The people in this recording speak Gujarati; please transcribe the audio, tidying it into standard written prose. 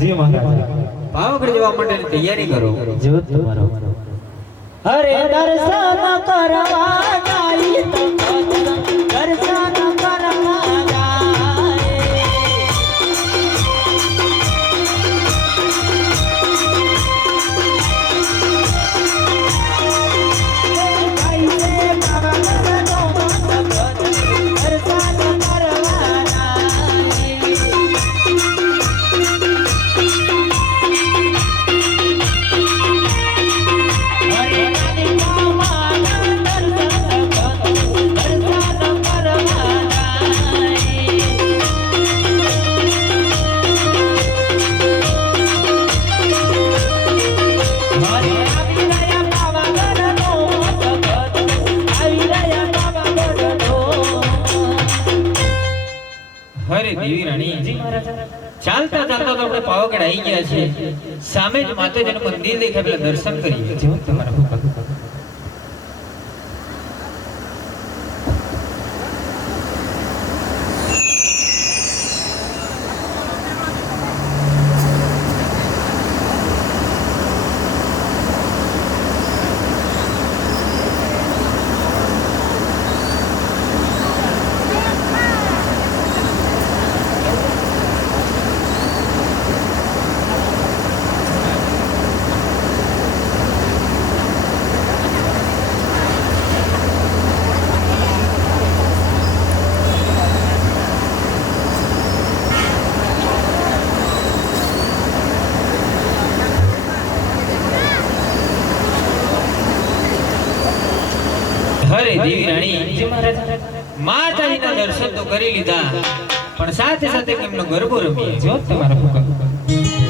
જી મહારાજ પાવાગઢ જવા માટેની તૈયારી કરો જો તમારો અરે દર્શન કરવા જાય તો દર્શન કરવા અરે દેવી રાણી ચાલતા ચાલતા તો આપણે પાવાગઢ આવી ગયા છે સામે જ માતાજીનું મંદિર દેખાય પેલા દર્શન કરીએ જો તમારો અરે દેવી રાણી માતાજીના દર્શન તો કરી લીધા પણ સાથે સાથે એમનો ગરબો રમીએ જો તમારો